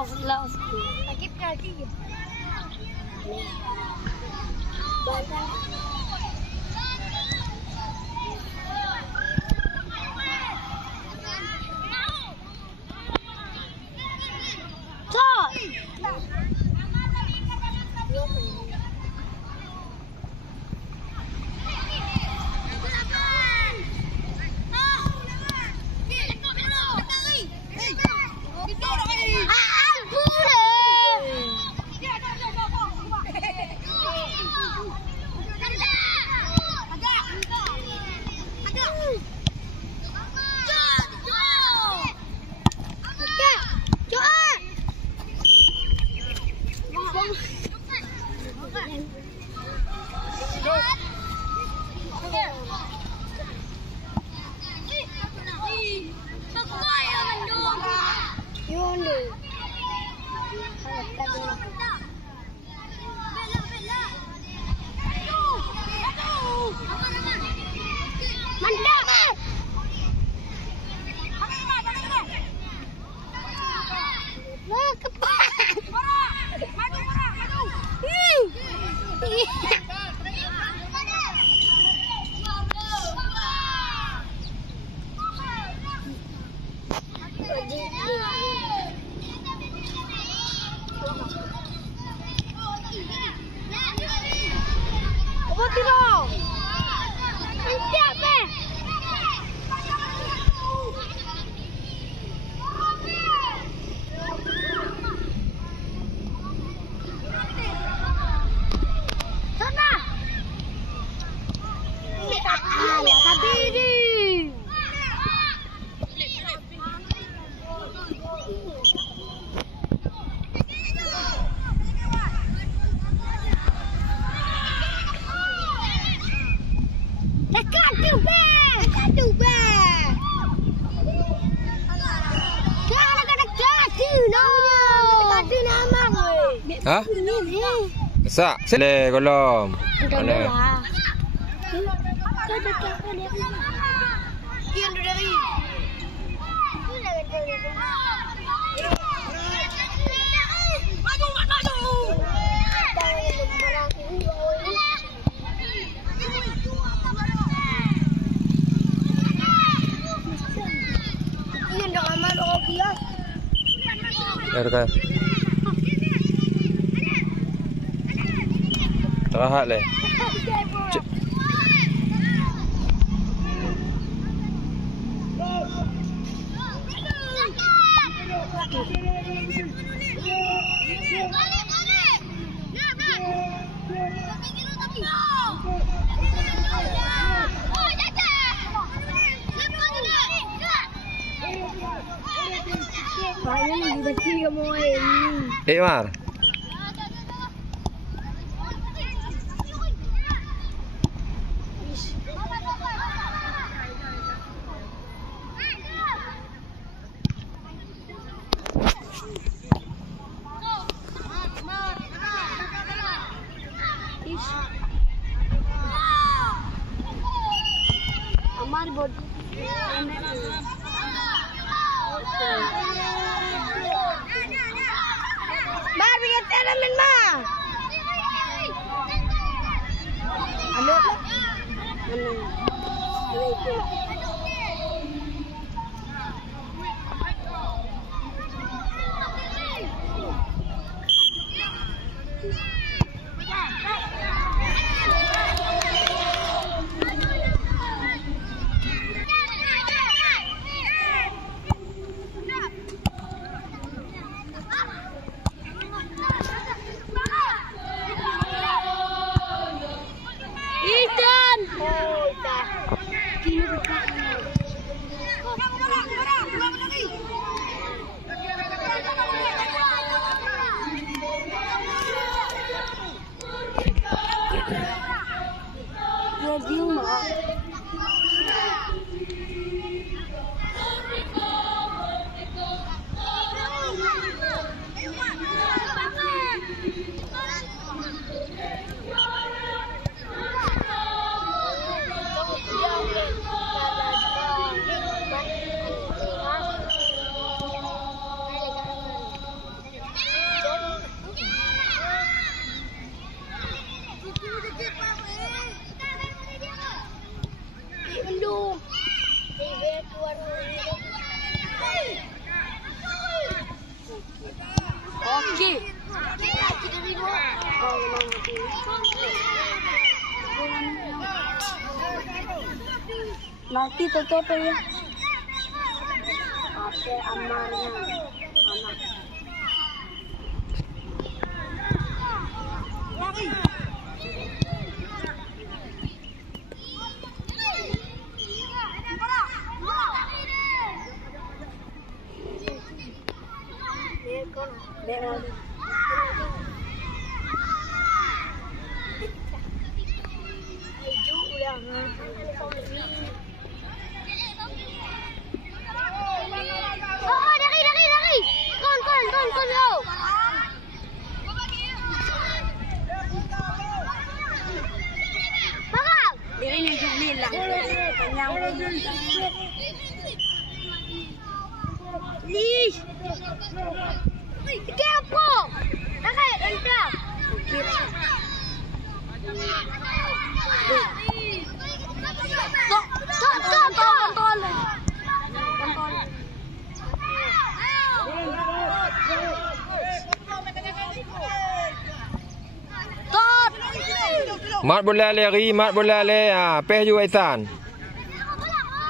Laos. Sakit kaki. Hah? Sak, sele kolom. Mana? Erka. Rahat leh. Mar. Amar bod. Mar biar tenamen mah. Anu. Nanti tutup ya. Ate amarnya anak. Oh, dari. Kon go. Bakal. Diri ni jumil lang. Kanyang Nih. Kepo. Nakay, entra. Tol. Mat bola lari, mat bola le. Ah, peh ju Aisan.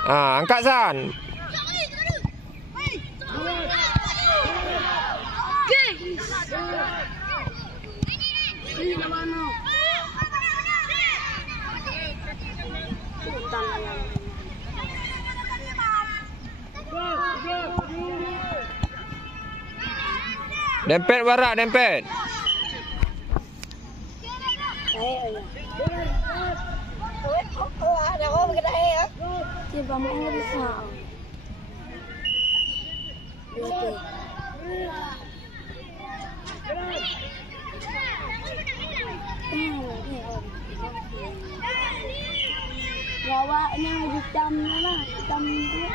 Ah, angkat San. Dempet warak, dempet. Coba mau bisa. Bawa yang hitam mana? Hitam itu.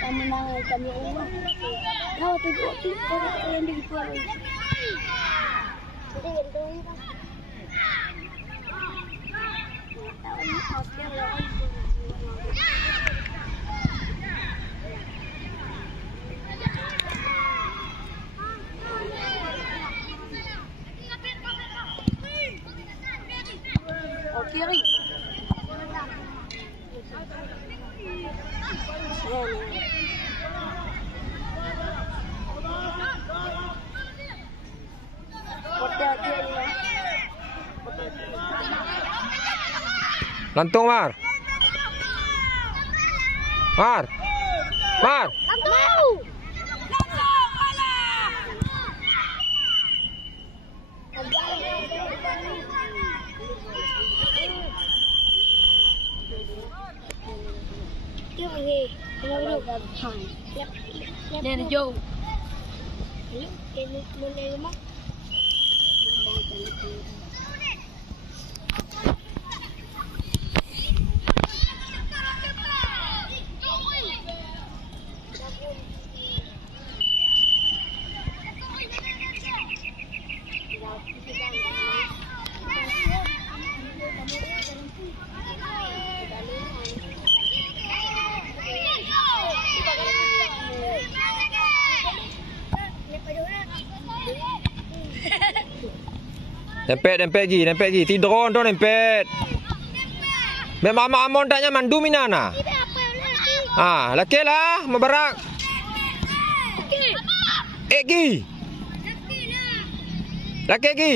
Kami nang kami uang. Kau tu kalian di luar. Jadi itu. Kiri. Lantung Mar. Mar. Lantung. Dari jauh. Dempet gi. Tidron tu dempet. Mek mama amon taknya mandu minana. Ah, laki lah, mabarak. Gi. Laki gi.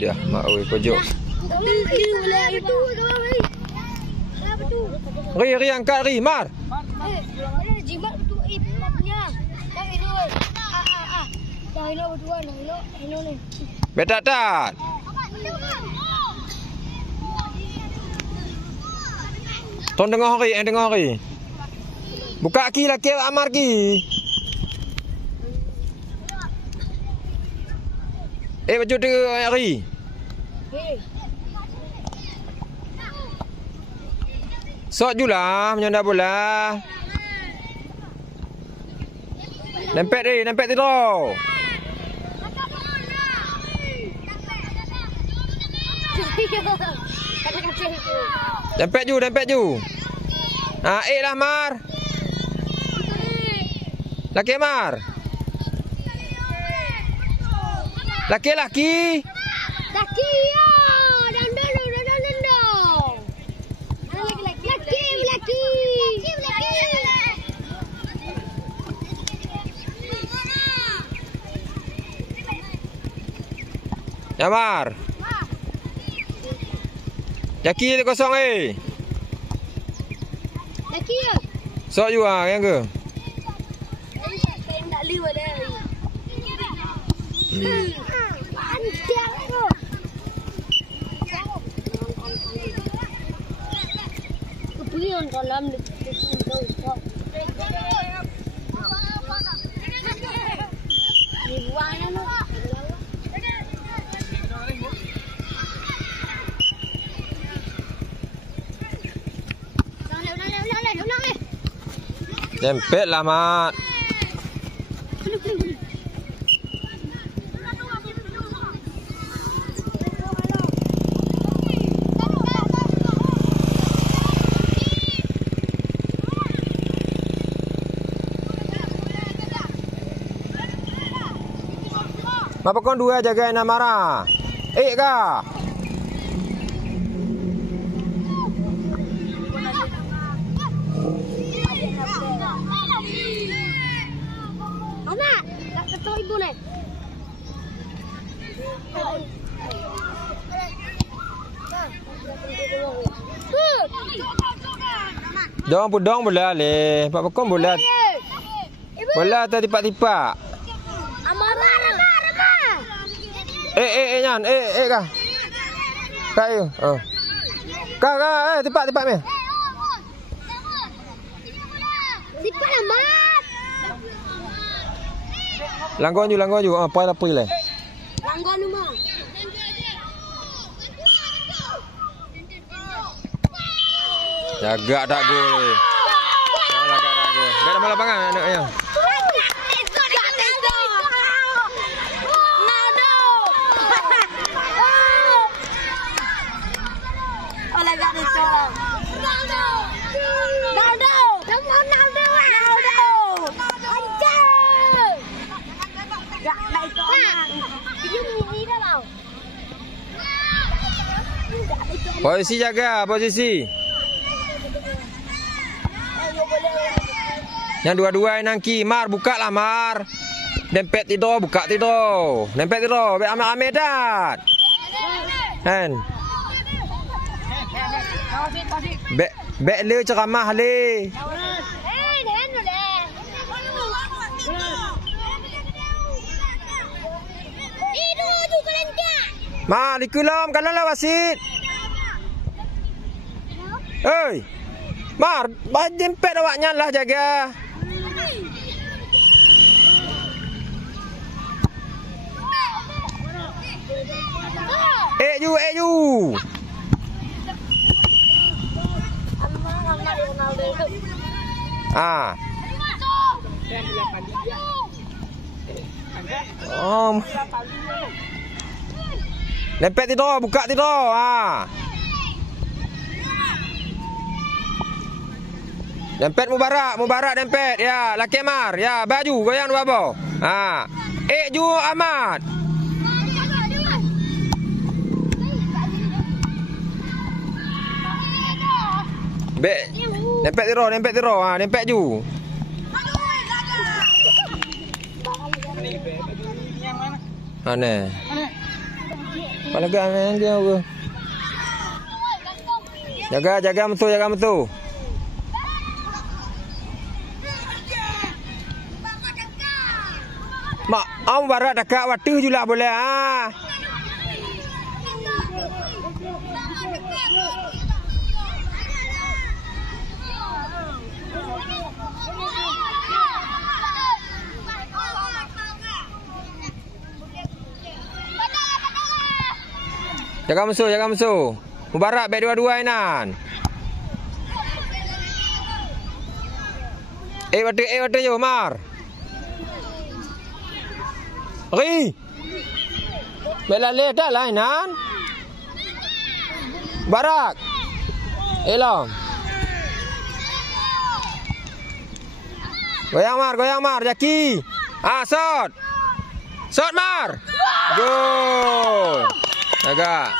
Dia, mak oi pojok. Ri angkat ri, Mar. Jimat tu ipnya. Yang ini. Dah ini berdua, ini ni. Betat. Ton tengah hari. Buka ki laki Amar ki. Baju tu hari. Sok julah menyanda bola. Dempet tidur. Dempet ju. Ah, lah Mar. Laki Mar. Laki-laki. Laki ya. Dong. Laki. Jamar. Jaki dia kosong Laki ya. Sok juga yang ke? Saya nak liwat dah. Panjang tu. Pergi nonton dalam tu. Di buang tu. Dempet lah, Mat. Apa kau dua jaga Namara? Kah? Anak, tak ketuk ibu ni. Dong pudong boleh le. Pak pekon boleh. Boleh atau tipak-tipak. Amara. Nyan. Kah? Kah you. Kah, tipak-tipak me. Tipak lah, Mat. Langgon ju. Pai lah pui le. Langgon ni, Mat. Jaga tak gol. Jaga tak gol. Dah dalam lapangan anaknya. Posisi jaga, posisi. Yang dua-dua nangki, Mar buka lah Mar. Dempet tidur, buka tidur. Dempet tidur, be ame-ame dah. Kan? Be le ceramah le. Ma, dikulam kalau lah wasit. Oi. Mar, dempet awaknya lah jaga. Ju. Dempet tidur, buka tidur. Dempet Mubarak dempet. Ya, laki Mar. Ya, baju goyang dua bau. Ju Ahmad. Dempet tidur. Dempet ju. Mana? Palagan dia ke? Jaga betul. Mak, barat dekat waktu julah boleh Jaga musuh. Mubarak baik dua-dua inan. Wate yo Mar. Ri. Bela le dah lah inan. Barak. Elom. Goyang Mar, Jaki. Sot. Shot Mar. Gol. Agak.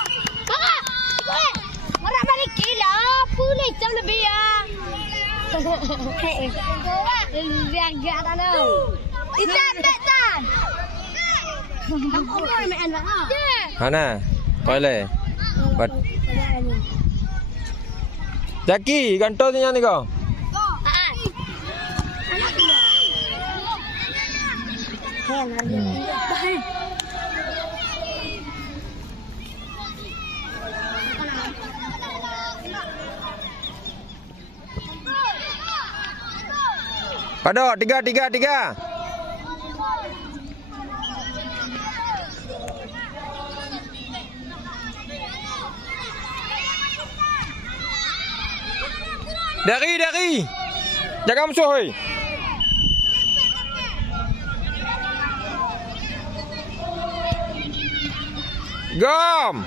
Marah balik gila. Boleh jam lebih ya. Agak tak tahu. Isan. Apa main bang? Mana? Toilet. Bat. Jaki, ganto niya ni ko. Padok, 3. Dari. Jaga musuh, hoi. Gom.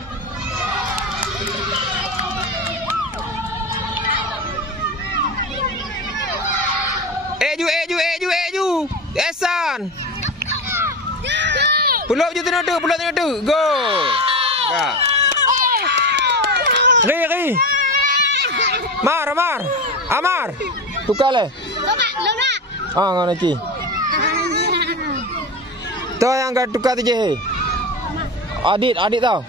Eju. Esan. Pulau je tengah tu. Go. Gak. Ri. Amar. Tukar le. Lorak. Ah, ngau nanti. Tu yang kat tukar tu je. Adit tau.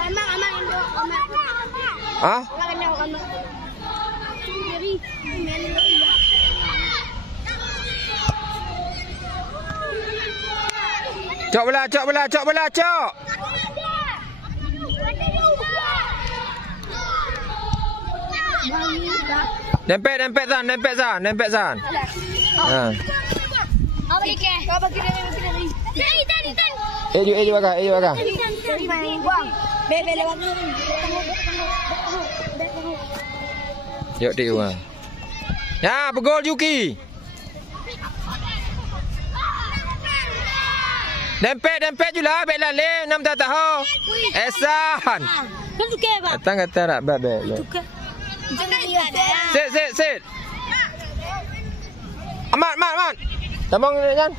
Amar. Ah? Cok bola. Dempet san. Ha. Kau bagi dari. Eju agak. Bebe lewat ni. Yuk tiu ah. Ya, bergol Yuki. Dempet julah bek lale 6 tahu. Esan. Kau suka apa? Datang kata nak bek. Suka. Jangan dia. Sit. Amat. Tamang ni Jan.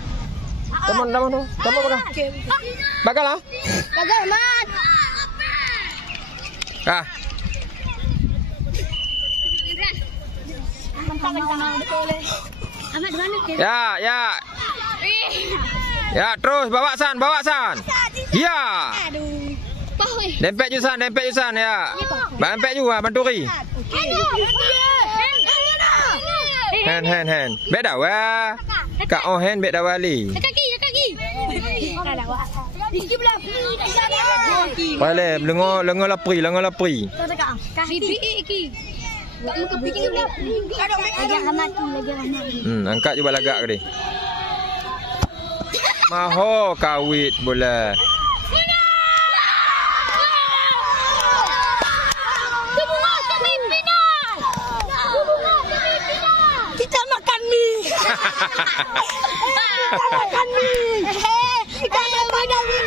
Tamang tu. Tamang bakal. Bakal lah. Bagai Mat. Ah. Amat mana ke? Ya, terus bawa san. Ya. Aduh. Poh. Dempet je san ya. Dempet juga banturi. Hand. Bet dah wah. Kak hand bet dah wali. Kaki. Di belah. Wale lengo lapri. Bibi iki. Tak muka bikin belah. Agak ramai lagi. Angkat juga lagak ke dia. Maho kawit bola. Kita makan mie. Kita makan mie. Kita makan mie.